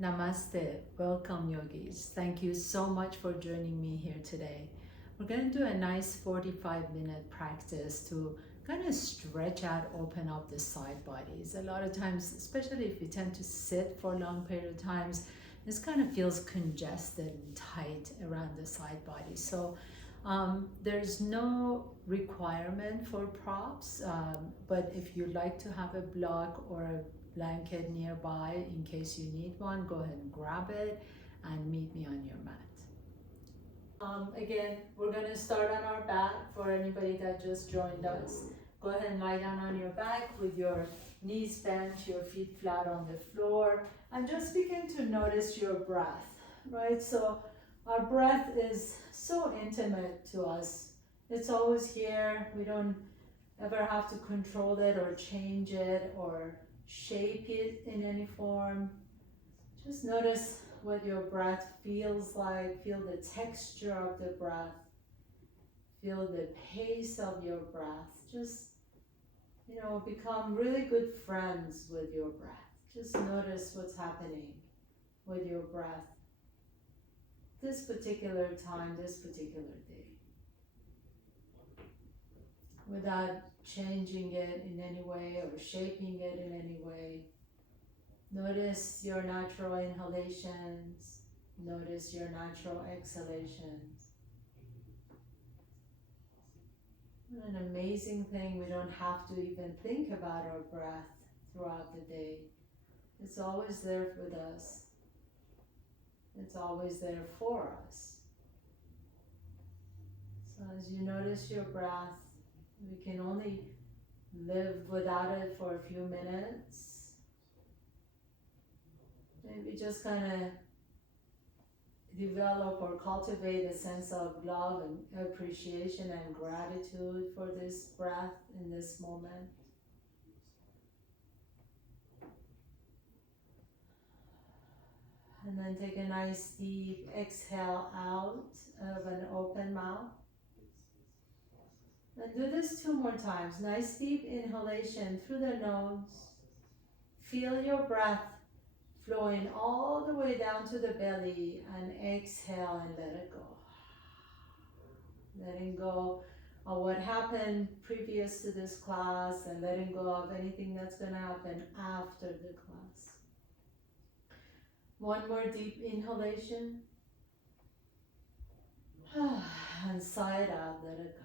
Namaste. Welcome, yogis. Thank you so much for joining me here today. We're going to do a nice 45-minute practice to kind of stretch out, open up the side bodies. A lot of times, especially if you tend to sit for a long period of times, this kind of feels congested and tight around the side body. So there's no requirement for props, but if you'd like to have a block or a blanket nearby in case you need one, go ahead and grab it and meet me on your mat. Again, we're going to start on our back for anybody that just joined us. Go ahead and lie down on your back with your knees bent, your feet flat on the floor, and just begin to notice your breath, right? So our breath is so intimate to us. It's always here. We don't ever have to control it or change it or shape it in any form. Just notice what your breath feels like. Feel the texture of the breath. Feel the pace of your breath. Just, become really good friends with your breath. Just notice what's happening with your breath this particular time, this particular day, without changing it in any way or shaping it in any way. Notice your natural inhalations. Notice your natural exhalations. What an amazing thing. We don't have to even think about our breath throughout the day. It's always there with us. It's always there for us. So as you notice your breath, we can only live without it for a few minutes. Maybe just kind of develop or cultivate a sense of love and appreciation and gratitude for this breath in this moment. And then take a nice deep exhale out of an open mouth. And do this 2 more times. Nice deep inhalation through the nose. Feel your breath flowing all the way down to the belly, and exhale and let it go. Letting go of what happened previous to this class and letting go of anything that's going to happen after the class. One more deep inhalation. And sigh it out, let it go.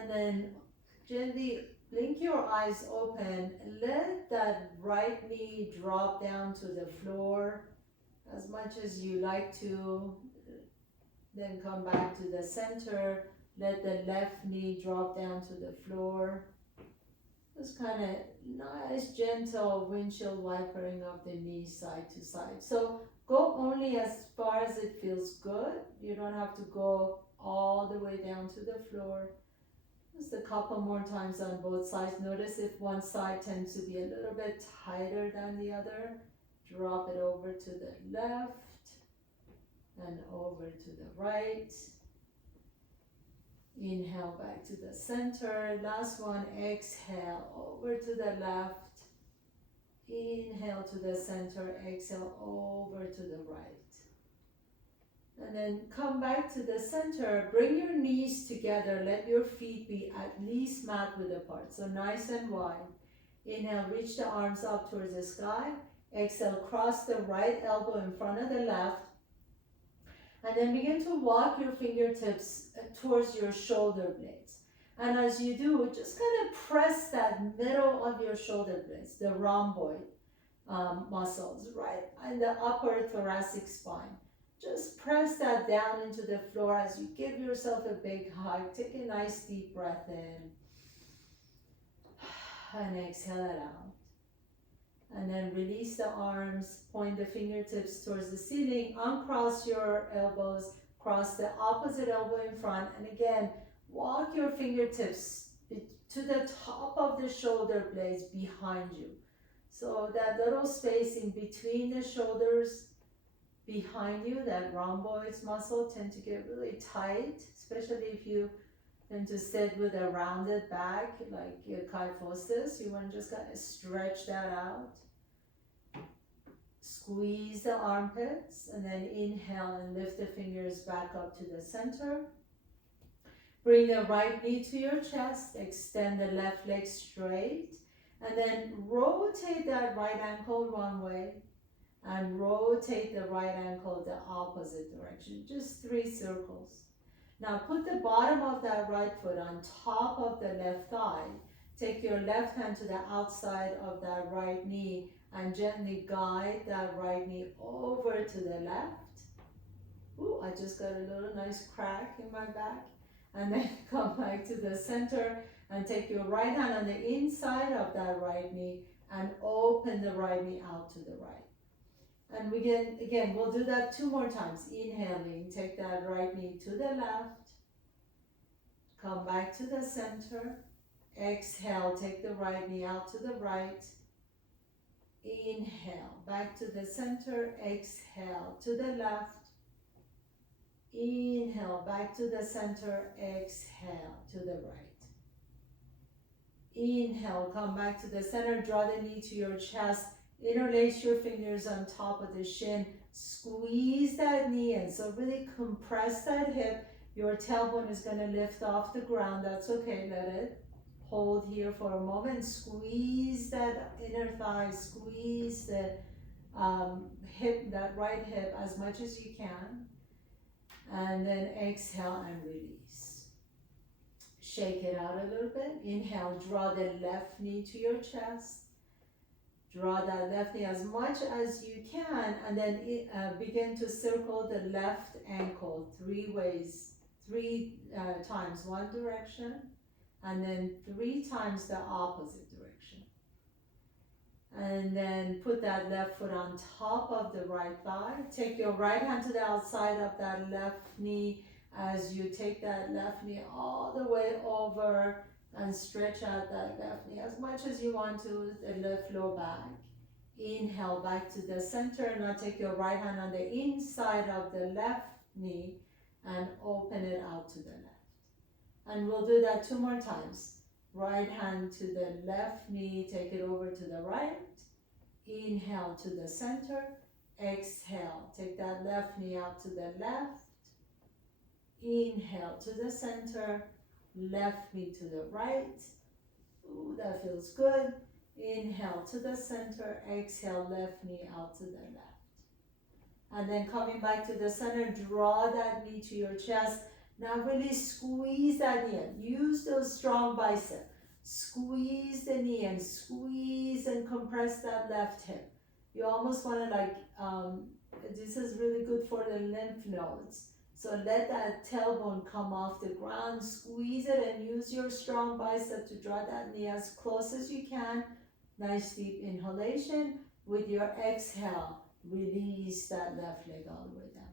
And then gently blink your eyes open and let that right knee drop down to the floor as much as you like to. Then come back to the center. Let the left knee drop down to the floor. Just kind of nice, gentle windshield wipering of the knees side to side. So go only as far as it feels good. You don't have to go all the way down to the floor. Just a couple more times on both sides. Notice if one side tends to be a little bit tighter than the other. Drop it over to the left and over to the right. Inhale back to the center. Last one, exhale over to the left. Inhale to the center, exhale over to the right. And then come back to the center. Bring your knees together. Let your feet be at least mat width apart. So nice and wide. Inhale, reach the arms up towards the sky. Exhale, cross the right elbow in front of the left. And then begin to walk your fingertips towards your shoulder blades. And as you do, just kind of press that middle of your shoulder blades, the rhomboid muscles, right? And the upper thoracic spine. Just press that down into the floor as you give yourself a big hug. Take a nice deep breath in. And exhale it out. And then release the arms, point the fingertips towards the ceiling, uncross your elbows, cross the opposite elbow in front, and again, walk your fingertips to the top of the shoulder blades behind you. So that little space in between the shoulders behind you, that rhomboids muscle tend to get really tight, especially if you tend to sit with a rounded back like kyphosis. You want to just kind of stretch that out. Squeeze the armpits and then inhale and lift the fingers back up to the center. Bring the right knee to your chest, extend the left leg straight, and then rotate that right ankle one way and rotate the right ankle the opposite direction, just 3 circles. Now put the bottom of that right foot on top of the left thigh. Take your left hand to the outside of that right knee and gently guide that right knee over to the left. Ooh, I just got a little nice crack in my back. And then come back to the center and take your right hand on the inside of that right knee and open the right knee out to the right. And we get, again, we'll do that 2 more times. Inhaling, take that right knee to the left. Come back to the center. Exhale, take the right knee out to the right. Inhale, back to the center. Exhale, to the left. Inhale, back to the center. Exhale, to the right. Inhale, come back to the center. Draw the knee to your chest. Interlace your fingers on top of the shin. Squeeze that knee in. So really compress that hip. Your tailbone is going to lift off the ground. That's okay. Let it hold here for a moment. Squeeze that inner thigh. Squeeze the hip, that right hip as much as you can. And then exhale and release. Shake it out a little bit. Inhale, draw the left knee to your chest. Draw that left knee as much as you can, and then begin to circle the left ankle 3 ways, 3 times one direction, and then 3 times the opposite direction. And then put that left foot on top of the right thigh. Take your right hand to the outside of that left knee as you take that left knee all the way over and stretch out that left knee as much as you want to, the left low back. Inhale, back to the center. Now take your right hand on the inside of the left knee and open it out to the left. And we'll do that 2 more times. Right hand to the left knee, take it over to the right. Inhale to the center. Exhale, take that left knee out to the left. Inhale to the center. Left knee to the right. Ooh, that feels good. Inhale to the center. Exhale, left knee out to the left. And then coming back to the center, draw that knee to your chest. Now really squeeze that knee in. Use those strong biceps. Squeeze the knee and squeeze and compress that left hip. You almost want to this is really good for the lymph nodes. So let that tailbone come off the ground, squeeze it and use your strong bicep to draw that knee as close as you can. Nice deep inhalation. With your exhale, release that left leg all the way down.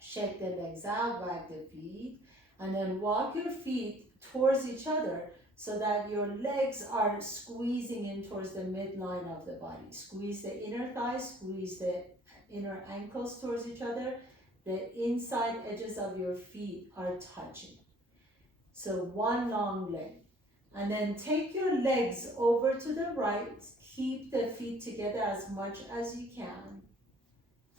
Shake the legs out, back the feet, and then walk your feet towards each other so that your legs are squeezing in towards the midline of the body. Squeeze the inner thighs, squeeze the inner ankles towards each other. The inside edges of your feet are touching. So one long leg. And then take your legs over to the right. Keep the feet together as much as you can.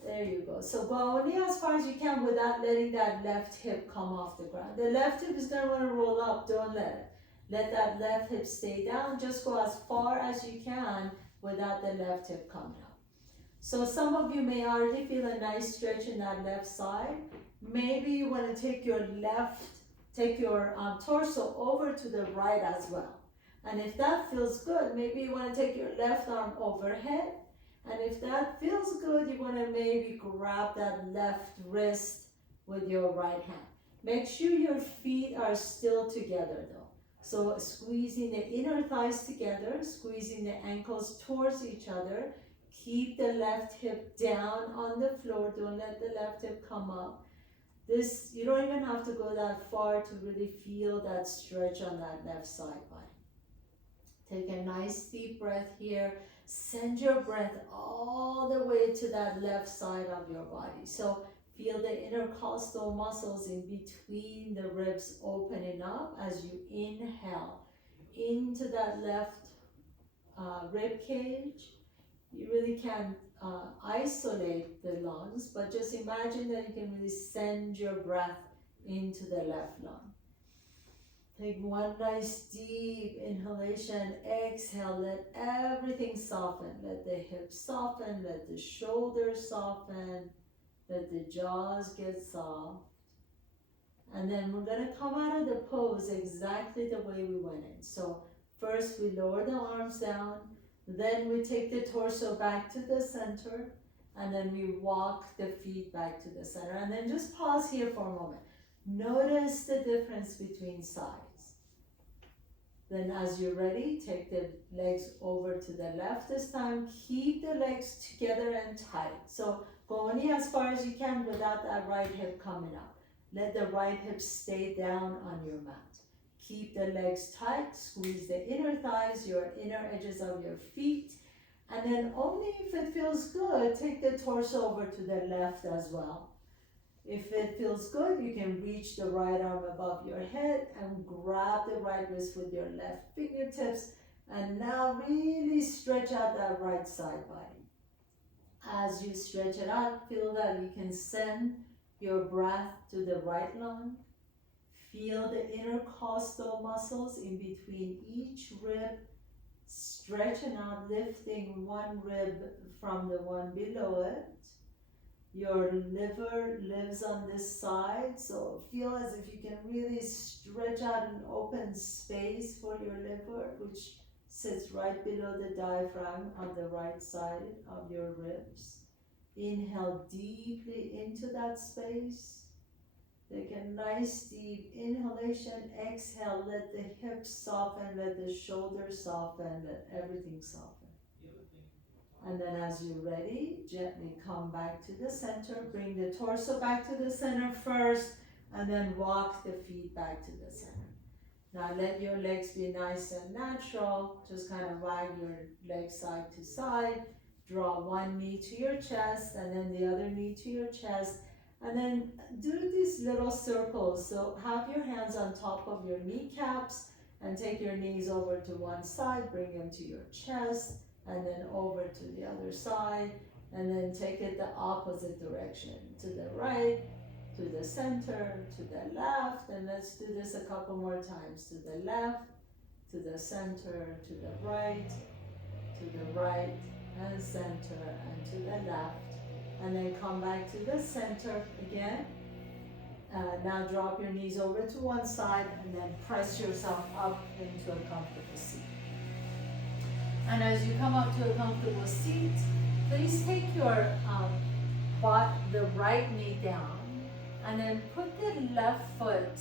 There you go. So go only as far as you can without letting that left hip come off the ground. The left hip is going to want to roll up. Don't let it. Let that left hip stay down. Just go as far as you can without the left hip coming up. So some of you may already feel a nice stretch in that left side. Maybe you want to take your torso over to the right as well. And if that feels good, maybe you want to take your left arm overhead. And if that feels good, you want to maybe grab that left wrist with your right hand. Make sure your feet are still together though. So squeezing the inner thighs together, squeezing the ankles towards each other. Keep the left hip down on the floor. Don't let the left hip come up. This, you don't even have to go that far to really feel that stretch on that left side body. Take a nice deep breath here. Send your breath all the way to that left side of your body. So feel the intercostal muscles in between the ribs opening up as you inhale into that left rib cage. You really can't isolate the lungs, but just imagine that you can really send your breath into the left lung. Take one nice deep inhalation, exhale, let everything soften. Let the hips soften, let the shoulders soften, let the jaws get soft. And then we're gonna come out of the pose exactly the way we went in. So first we lower the arms down, then we take the torso back to the center, and then we walk the feet back to the center. And then just pause here for a moment. Notice the difference between sides. Then as you're ready, take the legs over to the left this time. Keep the legs together and tight. So go only as far as you can without that right hip coming up. Let the right hip stay down on your mat. Keep the legs tight, squeeze the inner thighs, your inner edges of your feet. And then only if it feels good, take the torso over to the left as well. If it feels good, you can reach the right arm above your head and grab the right wrist with your left fingertips. And now really stretch out that right side body. As you stretch it out, feel that you can send your breath to the right lung. Feel the intercostal muscles in between each rib, stretching out, lifting one rib from the one below it. Your liver lives on this side, so feel as if you can really stretch out an open space for your liver, which sits right below the diaphragm on the right side of your ribs. Inhale deeply into that space. Take a nice deep inhalation, exhale, let the hips soften, let the shoulders soften, let everything soften. And then as you're ready, gently come back to the center, bring the torso back to the center first, and then walk the feet back to the center. Now let your legs be nice and natural, just kind of wag your legs side to side, draw one knee to your chest, and then the other knee to your chest, and then do these little circles. So have your hands on top of your kneecaps, and take your knees over to one side, bring them to your chest, and then over to the other side, and then take it the opposite direction, to the right, to the center, to the left, and let's do this a couple more times, to the left, to the center, to the right, and center, and to the left, and then come back to the center again. Now drop your knees over to one side, and then press yourself up into a comfortable seat. And as you come up to a comfortable seat, please take your the right knee down, and then put the left foot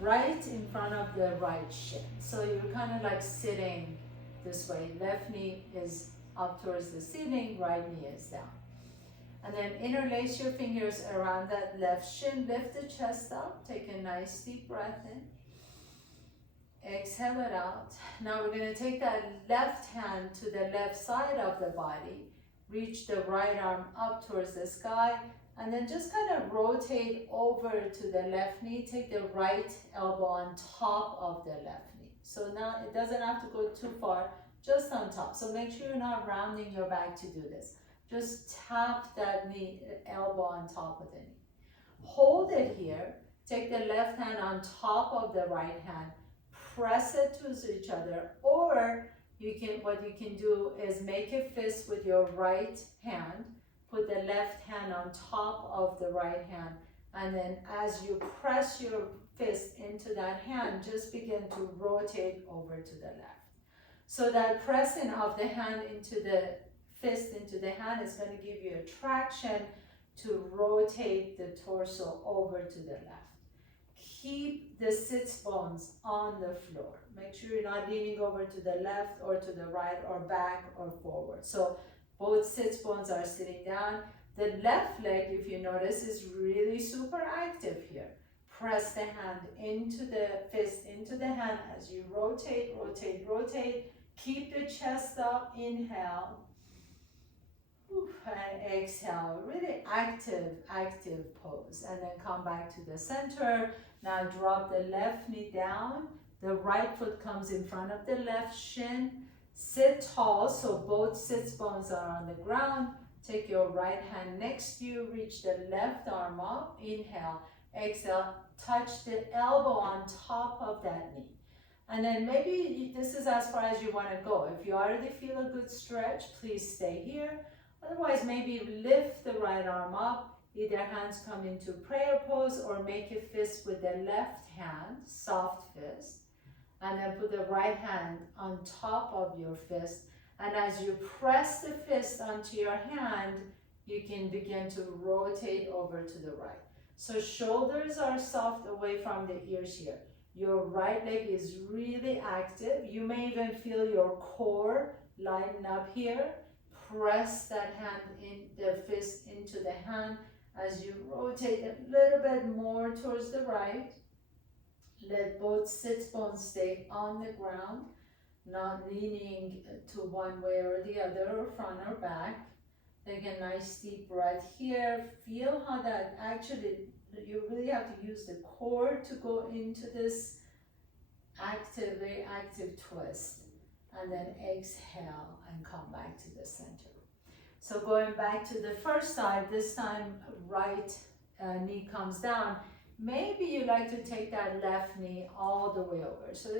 right in front of the right shin. So you're kind of like sitting this way. Left knee is up towards the ceiling, right knee is down. And then interlace your fingers around that left shin, lift the chest up, take a nice deep breath in. Exhale it out. Now we're going to take that left hand to the left side of the body, reach the right arm up towards the sky, and then just kind of rotate over to the left knee. Take the right elbow on top of the left knee. So now it doesn't have to go too far, just on top. So make sure you're not rounding your back to do this. Just tap that knee, elbow on top of the knee. Hold it here. Take the left hand on top of the right hand. Press it to each other, or what you can do is make a fist with your right hand, put the left hand on top of the right hand, and then as you press your fist into that hand, just begin to rotate over to the left. So that pressing of the hand into the fist into the hand is going to give you a traction to rotate the torso over to the left. Keep the sits bones on the floor. Make sure you're not leaning over to the left or to the right or back or forward. So both sits bones are sitting down. The left leg, if you notice, is really super active here. Press the hand into the fist, into the hand as you rotate, rotate, rotate. Keep the chest up, inhale. And exhale, really active pose. And then come back to the center. Now drop the left knee down. The right foot comes in front of the left shin. Sit tall, so both sits bones are on the ground. Take your right hand next to you, reach the left arm up. Inhale, exhale, touch the elbow on top of that knee. And then maybe this is as far as you want to go. If you already feel a good stretch, please stay here. Otherwise, maybe lift the right arm up. Either hands come into prayer pose or make a fist with the left hand, soft fist. And then put the right hand on top of your fist. And as you press the fist onto your hand, you can begin to rotate over to the right. So shoulders are soft away from the ears here. Your right leg is really active. You may even feel your core lighten up here. Press that hand in, the fist into the hand as you rotate a little bit more towards the right. Let both sits bones stay on the ground, not leaning to one way or the other, or front or back. Take a nice deep breath here. Feel how that actually, you really have to use the core to go into this active, very active twist. And then exhale and come back to the center. So going back to the first side, this time right knee comes down. Maybe you like to take that left knee all the way over. So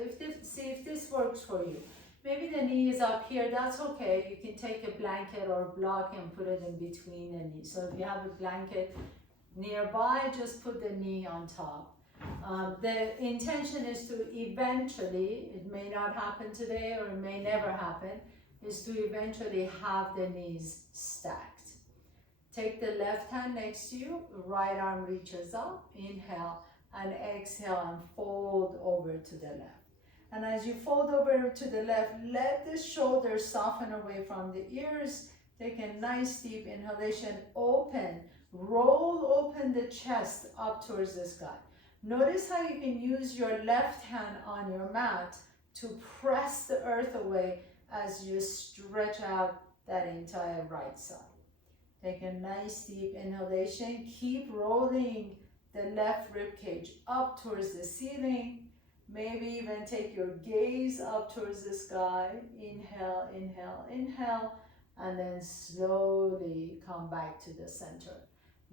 see if this works for you. Maybe the knee is up here, that's okay. You can take a blanket or block and put it in between the knees. So if you have a blanket nearby, just put the knee on top. The intention is to eventually, it may not happen today or it may never happen, is to eventually have the knees stacked. Take the left hand next to you, right arm reaches up, inhale, and exhale and fold over to the left. And as you fold over to the left, let the shoulders soften away from the ears. Take a nice deep inhalation, open, roll open the chest up towards the sky. Notice how you can use your left hand on your mat to press the earth away as you stretch out that entire right side. Take a nice deep inhalation. Keep rolling the left rib cage up towards the ceiling. Maybe even take your gaze up towards the sky. Inhale, inhale, inhale. And then slowly come back to the center.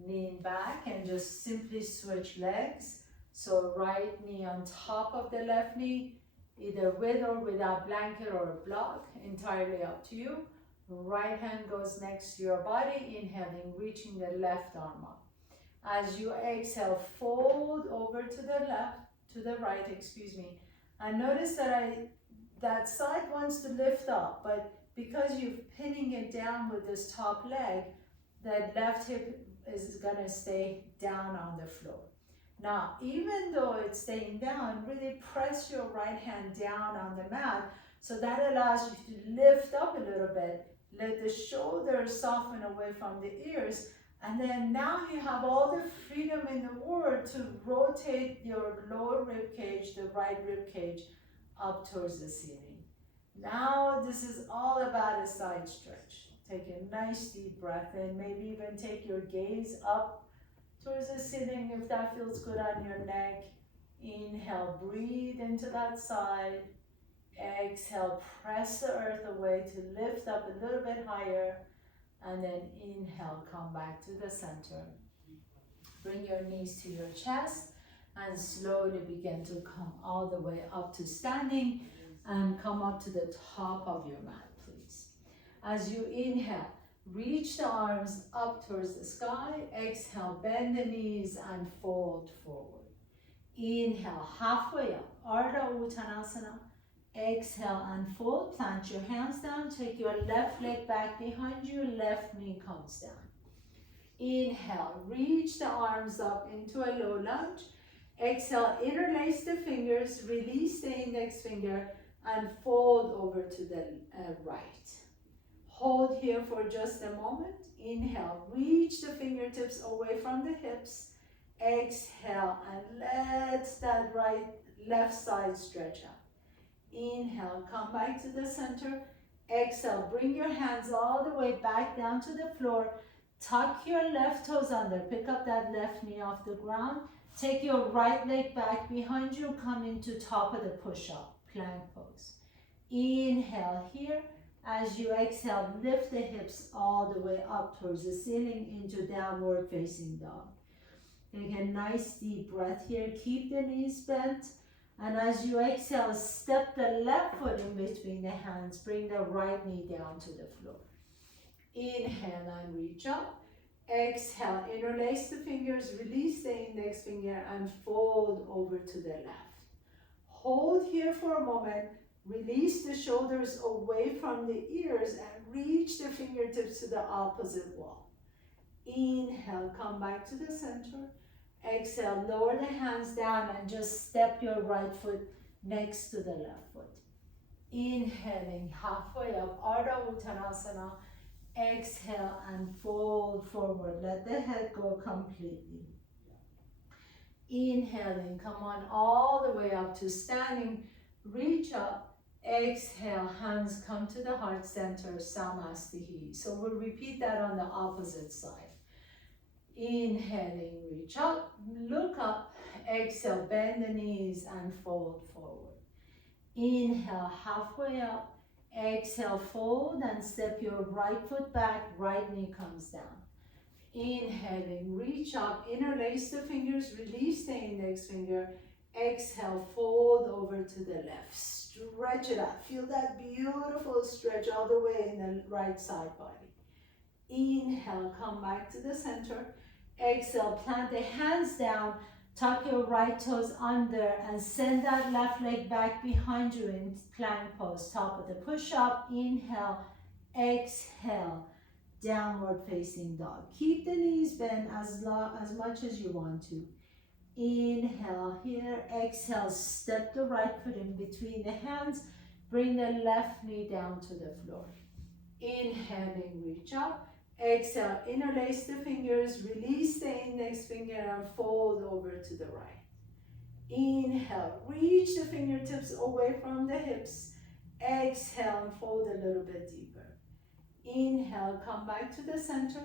Lean back and just simply switch legs. So right knee on top of the left knee, either with or without blanket or a block, entirely up to you. Right hand goes next to your body, inhaling, reaching the left arm up. As you exhale, fold over to the left, to the right, excuse me. And notice that side wants to lift up, but because you're pinning it down with this top leg, that left hip is gonna stay down on the floor. Now, even though it's staying down, really press your right hand down on the mat, so that allows you to lift up a little bit. Let the shoulders soften away from the ears. And then now you have all the freedom in the world to rotate your lower rib cage, the right rib cage, up towards the ceiling. Now this is all about a side stretch. Take a nice deep breath in. Maybe even take your gaze up towards the ceiling if that feels good on your neck. Inhale, breathe into that side. Exhale, press the earth away to lift up a little bit higher. And then inhale, come back to the center. Bring your knees to your chest and slowly begin to come all the way up to standing and come up to the top of your mat, please. As you inhale, reach the arms up towards the sky. Exhale, bend the knees and fold forward. Inhale, halfway up, Ardha Uttanasana. Exhale and fold, plant your hands down, take your left leg back behind you, left knee comes down. Inhale, reach the arms up into a low lunge. Exhale, interlace the fingers, release the index finger and fold over to the right. Hold here for just a moment. Inhale, reach the fingertips away from the hips. Exhale and let that left side stretch out. Inhale, come back to the center. Exhale, bring your hands all the way back down to the floor. Tuck your left toes under. Pick up that left knee off the ground. Take your right leg back behind you. Come into top of the push-up, plank pose. Inhale here. As you exhale, lift the hips all the way up towards the ceiling into downward facing dog. Take a nice deep breath here. Keep the knees bent. And as you exhale, step the left foot in between the hands. Bring the right knee down to the floor. Inhale and reach up. Exhale, interlace the fingers, release the index finger and fold over to the left. Hold here for a moment. Release the shoulders away from the ears and reach the fingertips to the opposite wall. Inhale, come back to the center. Exhale, lower the hands down and just step your right foot next to the left foot. Inhaling, halfway up, Ardha Uttanasana. Exhale and fold forward. Let the head go completely. Inhaling, come on all the way up to standing. Reach up. Exhale, hands come to the heart center, Samastihi. So we'll repeat that on the opposite side. Inhaling, reach up, look up. Exhale, bend the knees and fold forward. Inhale, halfway up. Exhale, fold and step your right foot back, right knee comes down. Inhaling, reach up, interlace the fingers, release the index finger. Exhale, fold over to the left. Stretch it out. Feel that beautiful stretch all the way in the right side body. Inhale, come back to the center. Exhale, plant the hands down. Tuck your right toes under and send that left leg back behind you in plank pose. Top of the push-up. Inhale, exhale, downward facing dog. Keep the knees bent as much as you want to. Inhale here, exhale, step the right foot in between the hands. Bring the left knee down to the floor. Inhaling, reach up. Exhale, interlace the fingers, release the index finger and fold over to the right. Inhale, reach the fingertips away from the hips. Exhale and fold a little bit deeper. Inhale, come back to the center.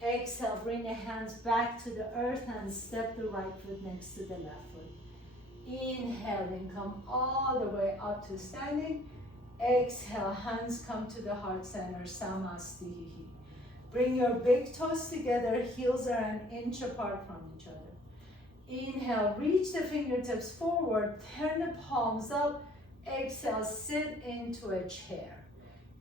Exhale, bring the hands back to the earth and step the right foot next to the left foot. Inhaling, come all the way up to standing. Exhale, hands come to the heart center, Samastihi. Bring your big toes together, heels are an inch apart from each other. Inhale, reach the fingertips forward, turn the palms up. Exhale, sit into a chair.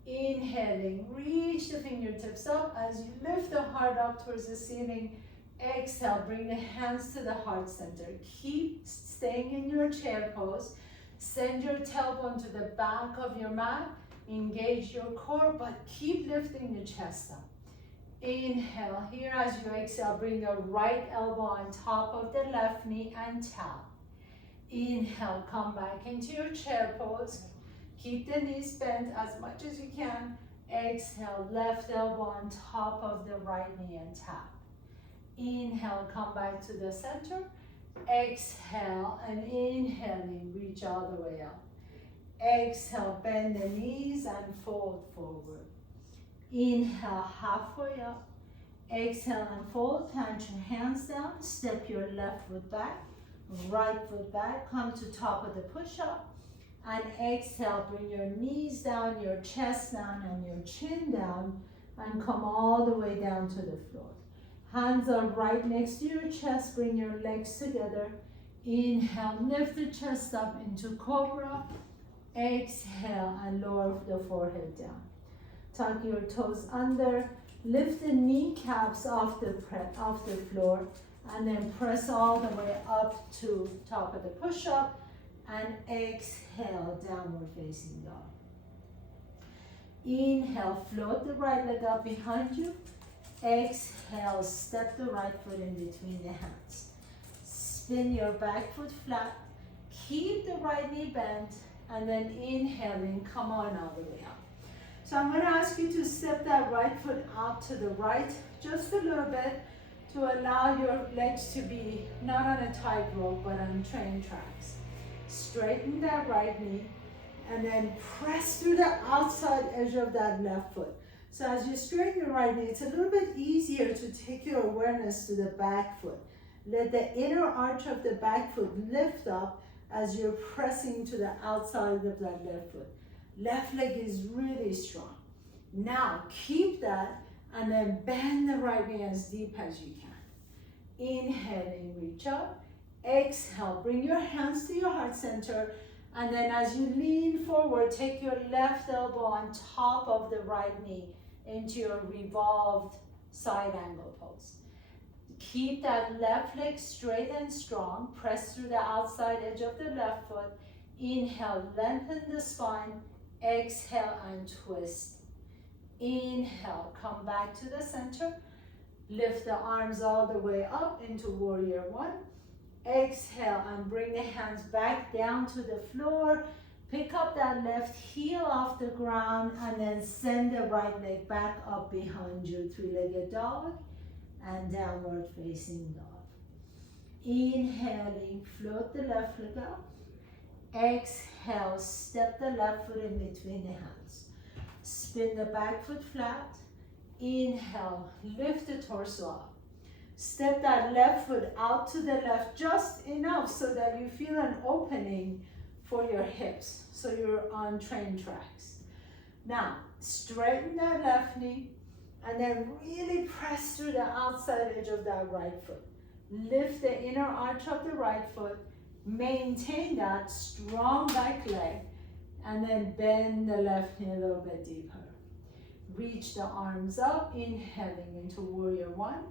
Inhaling, reach the fingertips up as you lift the heart up towards the ceiling. Exhale, bring the hands to the heart center. Keep staying in your chair pose. Send your tailbone to the back of your mat. Engage your core, but keep lifting the chest up. Inhale here. As you exhale, bring the right elbow on top of the left knee and tap. Inhale, come back into your chair pose. Keep the knees bent as much as you can. Exhale, left elbow on top of the right knee and tap. Inhale, come back to the center. Exhale, and inhaling, reach all the way up. Exhale, bend the knees and fold forward. Inhale, halfway up. Exhale and fold, plant your hands down, step your left foot back, right foot back, come to top of the push-up. And exhale, bring your knees down, your chest down, and your chin down, and come all the way down to the floor. Hands are right next to your chest, bring your legs together. Inhale, lift the chest up into cobra. Exhale, and lower the forehead down. Tuck your toes under, lift the kneecaps off the floor, and then press all the way up to top of the push-up. And exhale, downward facing dog. Inhale, float the right leg up behind you. Exhale, step the right foot in between the hands. Spin your back foot flat. Keep the right knee bent, and then inhaling, come on all the way up. So I'm going to ask you to step that right foot out to the right just a little bit to allow your legs to be not on a tightrope, but on train tracks. Straighten that right knee and then press through the outside edge of that left foot. So as you straighten the right knee, it's a little bit easier to take your awareness to the back foot. Let the inner arch of the back foot lift up as you're pressing to the outside of that left foot. Left leg is really strong. Now keep that and then bend the right knee as deep as you can. Inhaling, reach up. Exhale, bring your hands to your heart center. And then as you lean forward, take your left elbow on top of the right knee into your revolved side angle pose. Keep that left leg straight and strong. Press through the outside edge of the left foot. Inhale, lengthen the spine. Exhale and twist. Inhale, come back to the center. Lift the arms all the way up into warrior one. Exhale and bring the hands back down to the floor. Pick up that left heel off the ground and then send the right leg back up behind you. Three-legged dog and downward facing dog. Inhaling, float the left leg up. Exhale, step the left foot in between the hands. Spin the back foot flat. Inhale, lift the torso up. Step that left foot out to the left just enough so that you feel an opening for your hips, so you're on train tracks. Now, straighten that left knee and then really press through the outside edge of that right foot. Lift the inner arch of the right foot, maintain that strong back leg, and then bend the left knee a little bit deeper. Reach the arms up, inhaling into warrior one.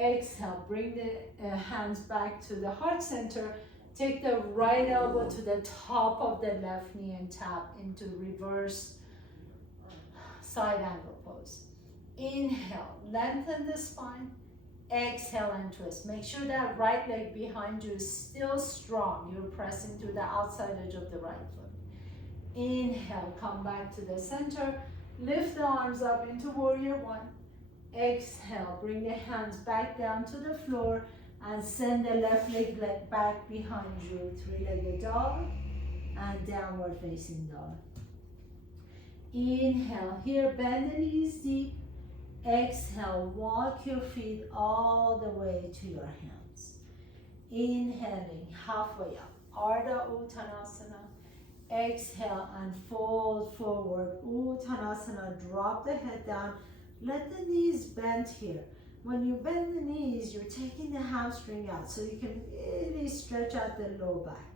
Exhale, bring the hands back to the heart center. Take the right elbow to the top of the left knee and tap into reverse side angle pose. Inhale, lengthen the spine. Exhale and twist. Make sure that right leg behind you is still strong. You're pressing to the outside edge of the right foot. Inhale, come back to the center. Lift the arms up into warrior one. Exhale, bring the hands back down to the floor and send the left leg back behind you. Three-legged dog and downward facing dog. Inhale, here bend the knees deep. Exhale, walk your feet all the way to your hands. Inhaling, halfway up, Ardha Uttanasana. Exhale and fold forward, Uttanasana, drop the head down. Let the knees bend here. When you bend the knees, you're taking the hamstring out so you can really stretch out the low back.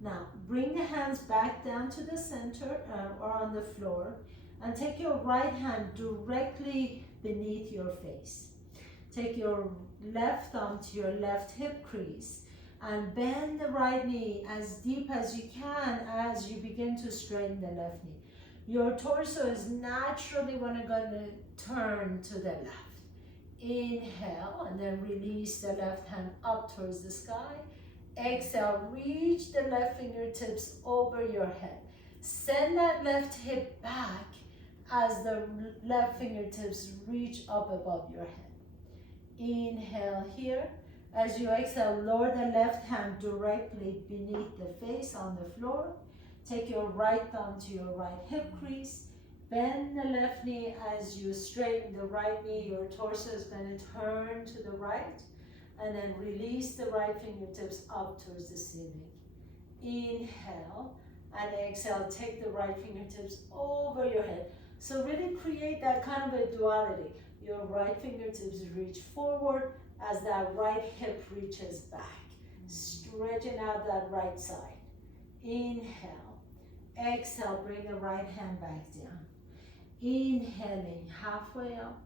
Now, bring the hands back down to the center or on the floor and take your right hand directly beneath your face. Take your left thumb to your left hip crease and bend the right knee as deep as you can as you begin to straighten the left knee. Your torso is naturally going to turn to the left. Inhale and then release the left hand up towards the sky. Exhale, reach the left fingertips over your head. Send that left hip back as the left fingertips reach up above your head. Inhale here. As you exhale, lower the left hand directly beneath the face on the floor. Take your right thumb to your right hip crease. Bend the left knee as you straighten the right knee. Your torso is going to turn to the right. And then release the right fingertips up towards the ceiling. Inhale and exhale. Take the right fingertips over your head. So really create that kind of a duality. Your right fingertips reach forward as that right hip reaches back. Stretching out that right side. Inhale. Exhale, bring the right hand back down. Inhaling, halfway up.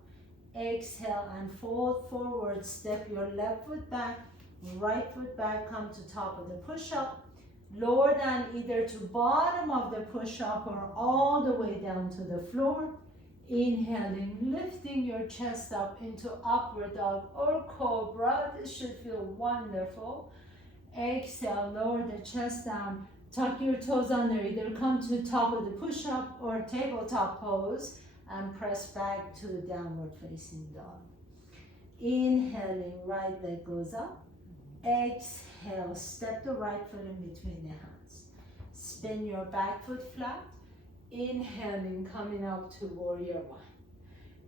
Exhale and fold forward. Step your left foot back, right foot back, come to top of the push-up. Lower down either to bottom of the push-up or all the way down to the floor. Inhaling, lifting your chest up into upward dog or cobra. This should feel wonderful. Exhale, lower the chest down. Tuck your toes under, either come to top of the push-up or tabletop pose and press back to downward facing dog. Inhaling, right leg goes up. Exhale, step the right foot in between the hands. Spin your back foot flat. Inhaling, coming up to warrior one.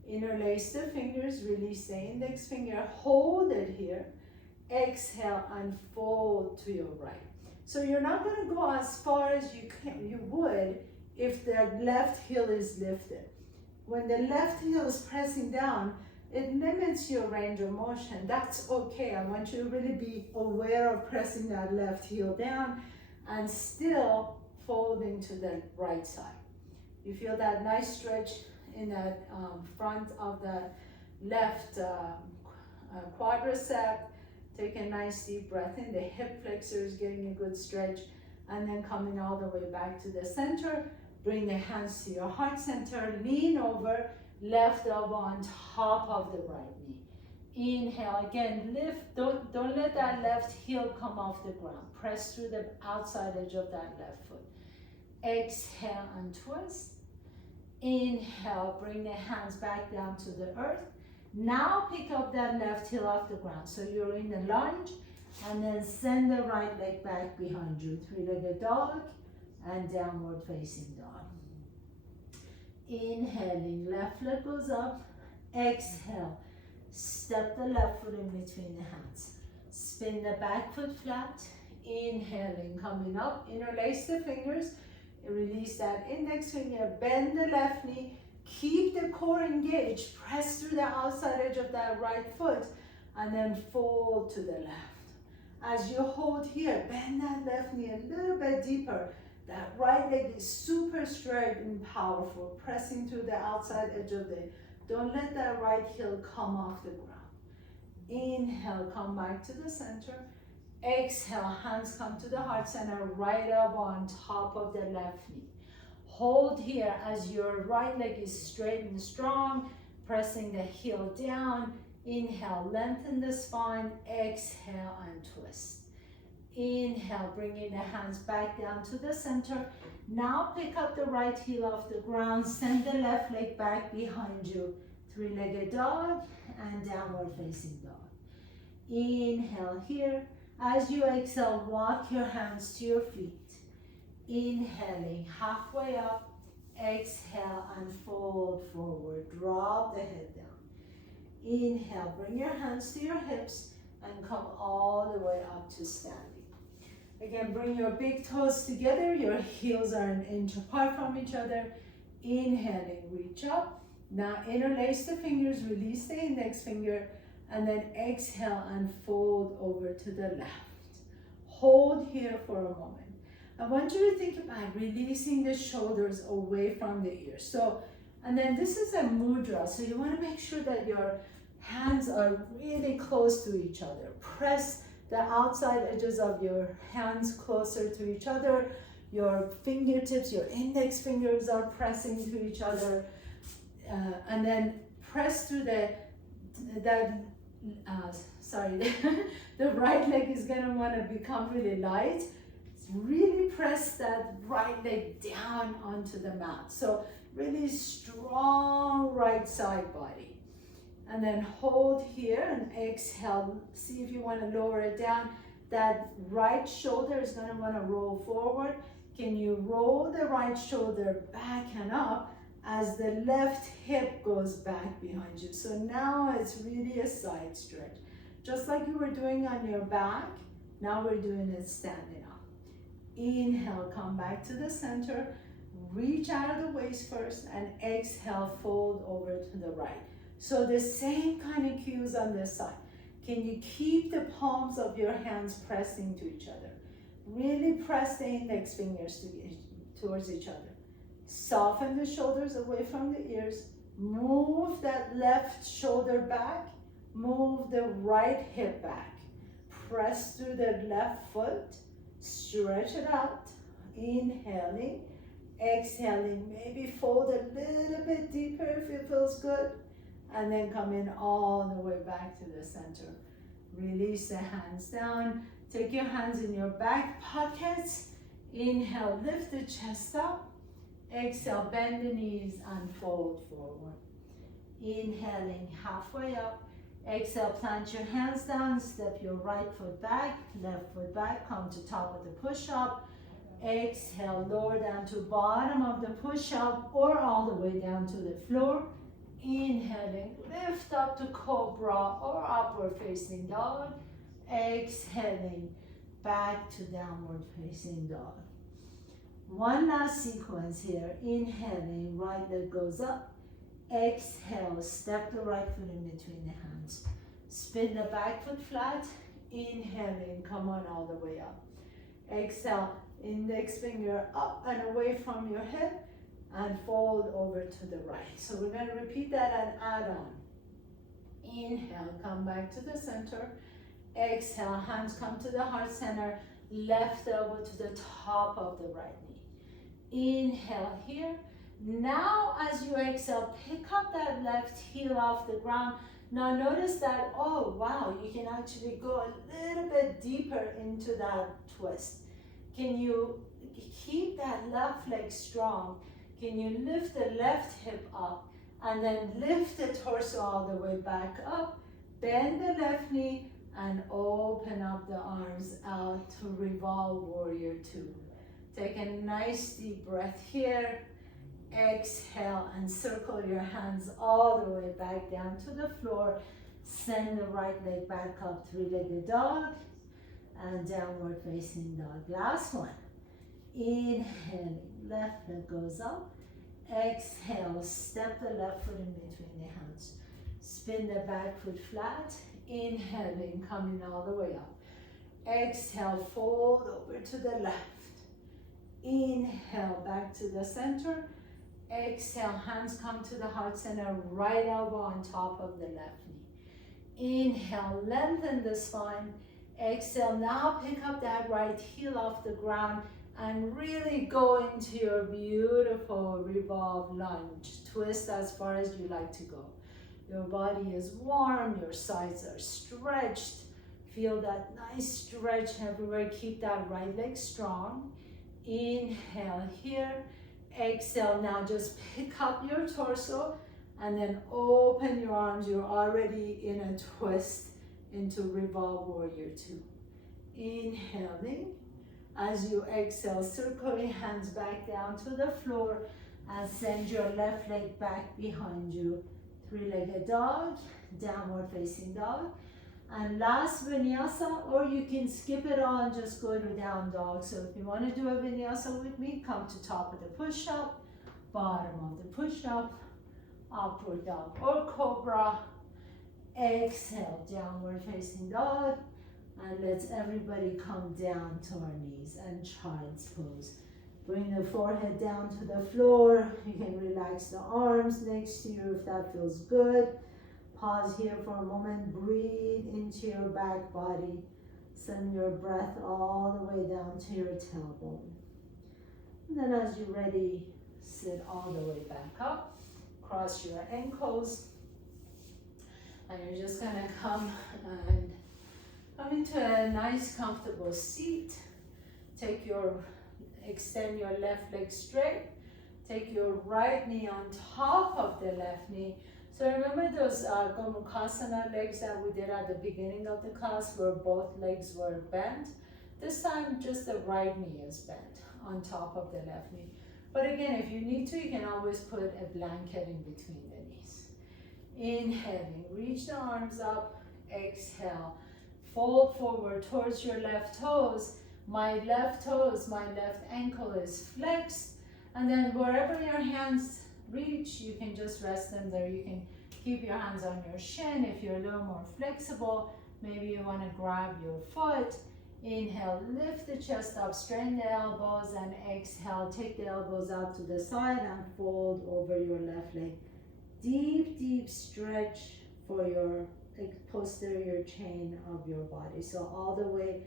Interlace the fingers, release the index finger, hold it here. Exhale and fold to your right. So you're not going to go as far as you would if the left heel is lifted. When the left heel is pressing down, it limits your range of motion. That's okay. I want you to really be aware of pressing that left heel down and still folding to the right side. You feel that nice stretch in the front of the left quadricep. Take a nice deep breath in. The hip flexor is getting a good stretch. And then coming all the way back to the center. Bring the hands to your heart center. Lean over. Left elbow on top of the right knee. Inhale, again, lift, don't let that left heel come off the ground. Press through the outside edge of that left foot. Exhale and twist. Inhale, bring the hands back down to the earth. Now pick up that left heel off the ground. So you're in the lunge, and then send the right leg back behind you. Three-legged dog and downward facing dog. Inhaling, left leg goes up. Exhale, step the left foot in between the hands. Spin the back foot flat. Inhaling, coming up, interlace the fingers. Release that index finger, bend the left knee. Keep the core engaged. Press through the outside edge of that right foot. And then fold to the left. As you hold here, bend that left knee a little bit deeper. That right leg is super straight and powerful, pressing through the outside edge of the, don't let that right heel come off the ground. Inhale, come back to the center. Exhale, hands come to the heart center, right elbow on top of the left knee. Hold here as your right leg is straight and strong, pressing the heel down. Inhale, lengthen the spine. Exhale and twist. Inhale, bringing the hands back down to the center. Now pick up the right heel off the ground. Send the left leg back behind you. Three-legged dog and downward facing dog. Inhale here. As you exhale, walk your hands to your feet. Inhaling, halfway up. Exhale and fold forward. Drop the head down. Inhale, bring your hands to your hips and come all the way up to standing. Again, bring your big toes together. Your heels are an inch apart from each other. Inhaling, reach up. Now interlace the fingers, release the index finger, and then exhale and fold over to the left. Hold here for a moment. I want you to think about releasing the shoulders away from the ears. So, and then this is a mudra, so you want to make sure that your hands are really close to each other. Press the outside edges of your hands closer to each other. Your fingertips, your index fingers are pressing to each other. And then press through the right leg is gonna wanna become really light. Really press that right leg down onto the mat. So really strong right side body. And then hold here and exhale. See if you want to lower it down. That right shoulder is going to want to roll forward. Can you roll the right shoulder back and up as the left hip goes back behind you? So now it's really a side stretch. Just like you were doing on your back, now we're doing it standing up. Inhale, come back to the center. Reach out of the waist first and exhale, fold over to the right. So the same kind of cues on this side. Can you keep the palms of your hands pressing to each other? Really press the index fingers towards each other. Soften the shoulders away from the ears. Move that left shoulder back. Move the right hip back. Press through the left foot. Stretch it out. Inhaling. Exhaling. Maybe fold a little bit deeper if it feels good. And then come in all the way back to the center. Release the hands down. Take your hands in your back pockets. Inhale, lift the chest up. Exhale, bend the knees and fold forward. Inhaling, halfway up. Exhale, plant your hands down. Step your right foot back, left foot back. Come to top of the push-up. Exhale, lower down to bottom of the push-up or all the way down to the floor. Inhaling, lift up to cobra or upward facing dog. Exhaling, back to downward facing dog. One last sequence here. Inhaling, right leg goes up. Exhale, step the right foot in between the hands. Spin the back foot flat. Inhaling, come on all the way up. Exhale, index finger up and away from your hip and fold over to the right. So we're going to repeat that and add on. Inhale, come back to the center. Exhale, hands come to the heart center. Left elbow to the top of the right knee. Inhale here. Now as you exhale, pick up that left heel off the ground. Now notice that, oh wow, you can actually go a little bit deeper into that twist. Can you keep that left leg strong? Can you lift the left hip up and then lift the torso all the way back up? Bend the left knee and open up the arms out to revolve warrior two. Take a nice deep breath here. Exhale and circle your hands all the way back down to the floor. Send the right leg back up, three-legged dog and downward facing dog. Last one. Inhaling, left leg goes up. Exhale, step the left foot in between the hands. Spin the back foot flat. Inhaling, coming all the way up. Exhale, fold over to the left. Inhale, back to the center. Exhale, hands come to the heart center, right elbow on top of the left knee. Inhale, lengthen the spine. Exhale, now pick up that right heel off the ground and really go into your beautiful revolve lunge. Twist as far as you like to go. Your body is warm, your sides are stretched. Feel that nice stretch everywhere. Keep that right leg strong. Inhale here. Exhale, now just pick up your torso and then open your arms. You're already in a twist into revolve warrior two. Inhaling. As you exhale, circling hands back down to the floor and send your left leg back behind you. Three-legged dog, downward facing dog. And last vinyasa, or you can skip it all and just go to down dog. So if you want to do a vinyasa with me, come to top of the push-up, bottom of the push-up, upward dog or cobra. Exhale, downward facing dog. And let's everybody come down to our knees and child's pose. Bring the forehead down to the floor. You can relax the arms next to you if that feels good. Pause here for a moment. Breathe into your back body. Send your breath all the way down to your tailbone. And then as you're ready, sit all the way back up. Cross your ankles. And you're just going to come into a nice comfortable seat. Extend your left leg straight. Take your right knee on top of the left knee. So remember those Gomukhasana legs that we did at the beginning of the class where both legs were bent? This time just the right knee is bent on top of the left knee. But again, if you need to, you can always put a blanket in between the knees. Inhaling, reach the arms up. Exhale, fold forward towards your left toes. My left ankle is flexed. And then wherever your hands reach, you can just rest them there. You can keep your hands on your shin if you're a little more flexible. Maybe you want to grab your foot. Inhale, lift the chest up, straighten the elbows, and exhale, take the elbows out to the side and fold over your left leg. Deep, deep stretch for your posterior chain of your body. So all the way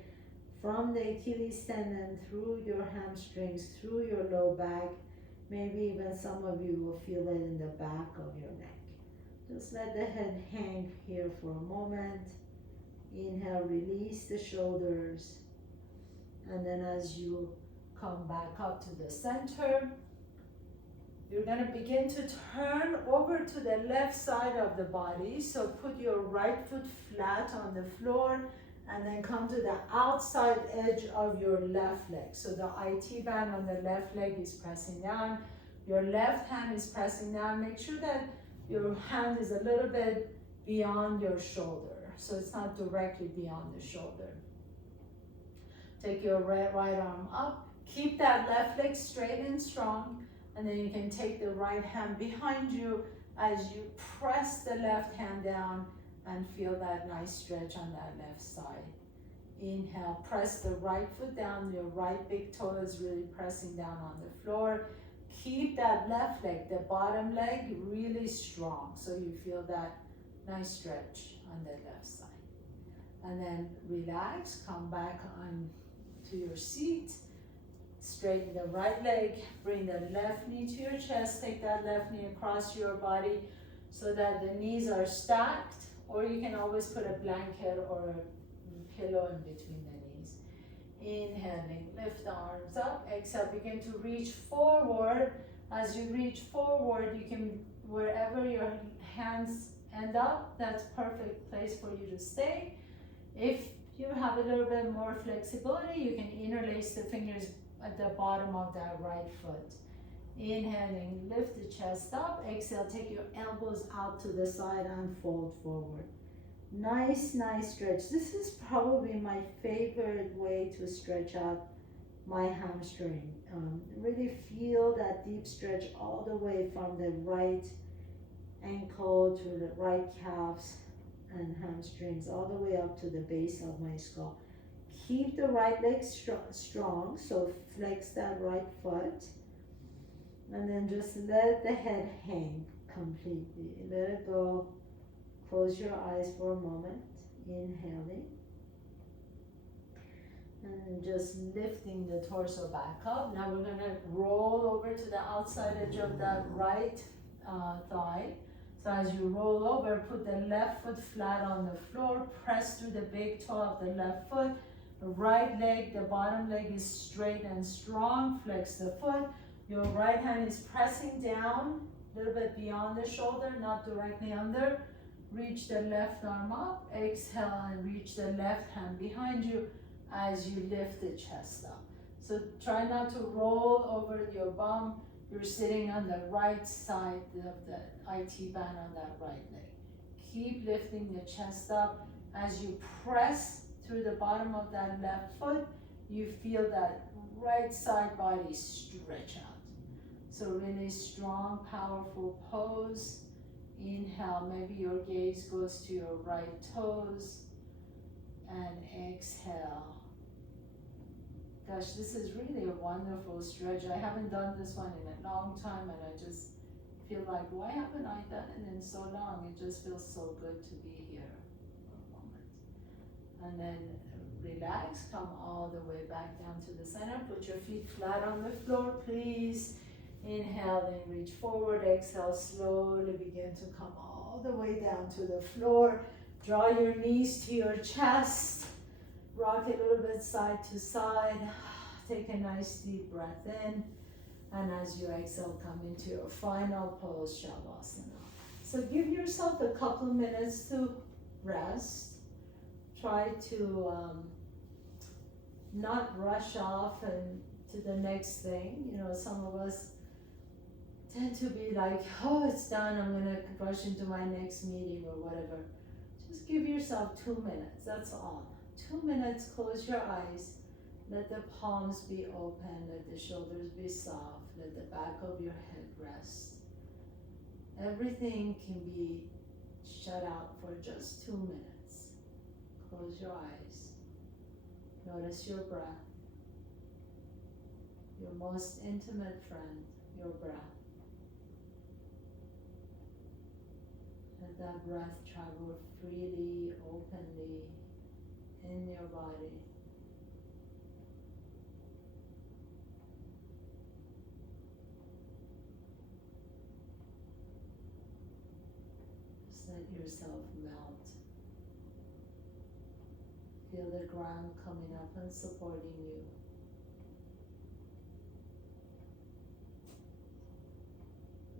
from the Achilles tendon through your hamstrings, through your low back. Maybe even some of you will feel it in the back of your neck. Just let the head hang here for a moment. Inhale, release the shoulders. And then as you come back up to the center, you're going to begin to turn over to the left side of the body. So put your right foot flat on the floor and then come to the outside edge of your left leg. So the IT band on the left leg is pressing down. Your left hand is pressing down. Make sure that your hand is a little bit beyond your shoulder. So it's not directly beyond the shoulder. Take your right arm up. Keep that left leg straight and strong, and then you can take the right hand behind you as you press the left hand down and feel that nice stretch on that left side. Inhale, press the right foot down, your right big toe is really pressing down on the floor. Keep that left leg, the bottom leg, really strong so you feel that nice stretch on the left side. And then relax, come back on to your seat. Straighten the right leg, bring the left knee to your chest, take that left knee across your body so that the knees are stacked, or you can always put a blanket or a pillow in between the knees. Inhaling, lift the arms up, exhale, begin to reach forward. As you reach forward, you can, wherever your hands end up, that's perfect place for you to stay. If you have a little bit more flexibility, you can interlace the fingers at the bottom of that right foot. Inhaling, lift the chest up. Exhale, take your elbows out to the side and fold forward. Nice, nice stretch. This is probably my favorite way to stretch out my hamstring. Really feel that deep stretch all the way from the right ankle to the right calves and hamstrings, all the way up to the base of my skull. Keep the right leg strong, so flex that right foot, and then just let the head hang completely. Let it go. Close your eyes for a moment. Inhaling. And just lifting the torso back up. Now we're gonna roll over to the outside edge of that right thigh. So as you roll over, put the left foot flat on the floor, press through the big toe of the left foot. The right leg, the bottom leg is straight and strong. Flex the foot. Your right hand is pressing down a little bit beyond the shoulder, not directly under. Reach the left arm up. Exhale and reach the left hand behind you as you lift the chest up. So try not to roll over your bum. You're sitting on the right side of the IT band on that right leg. Keep lifting the chest up. As you press through the bottom of that left foot, you feel that right side body stretch out. So really strong, powerful pose. Inhale, maybe your gaze goes to your right toes. And exhale. Gosh, this is really a wonderful stretch. I haven't done this one in a long time, and I just feel like, why haven't I done it in so long? It just feels so good to be here for a moment. And then relax, come all the way back down to the center. Put your feet flat on the floor, please. Inhale, then reach forward. Exhale, slowly begin to come all the way down to the floor. Draw your knees to your chest. Rock a little bit side to side. Take a nice deep breath in. And as you exhale, come into your final pose, Shavasana. So give yourself a couple of minutes to rest. Try to not rush off and to the next thing. You know, some of us tend to be like, oh, it's done, I'm gonna rush into my next meeting or whatever. Just give yourself 2 minutes, that's all. 2 minutes, close your eyes, let the palms be open, let the shoulders be soft, let the back of your head rest. Everything can be shut out for just 2 minutes. Close your eyes. Notice your breath. Your most intimate friend, your breath. Let that breath travel freely, openly in your body. Just let yourself melt. Feel the ground coming up and supporting you.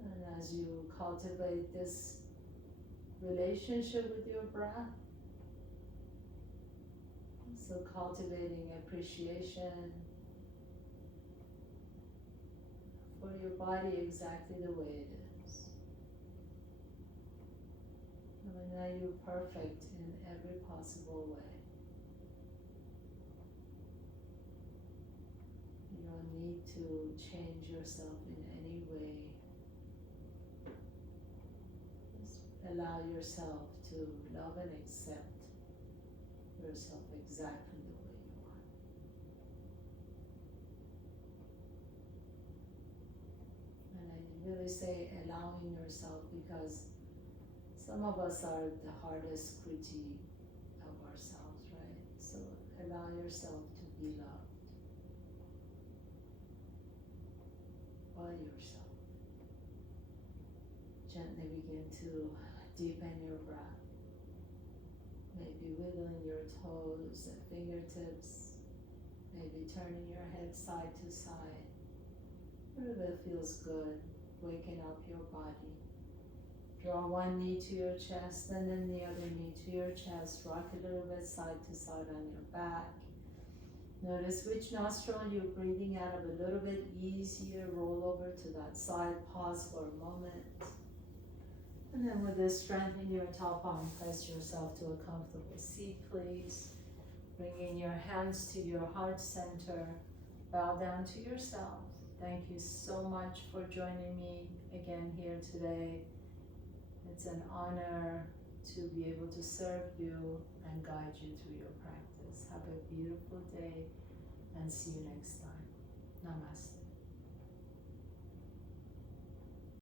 And as you cultivate this relationship with your breath, so cultivating appreciation for your body exactly the way it is. And now you're perfect in every possible way. You don't to change yourself in any way. Just allow yourself to love and accept yourself exactly the way you are. And I really say allowing yourself because some of us are the hardest critique of ourselves, right? So allow yourself to be loved by yourself. Gently begin to deepen your breath. Maybe wiggling your toes and fingertips. Maybe turning your head side to side. Whatever feels good. Waking up your body. Draw one knee to your chest and then the other knee to your chest. Rock a little bit side to side on your back. Notice which nostril you're breathing out of a little bit easier. Roll over to that side. Pause for a moment. And then with this strength in your top arm, press yourself to a comfortable seat, please. Bringing your hands to your heart center. Bow down to yourself. Thank you so much for joining me again here today. It's an honor to be able to serve you and guide you through your practice. Have a beautiful day and see you next time. Namaste.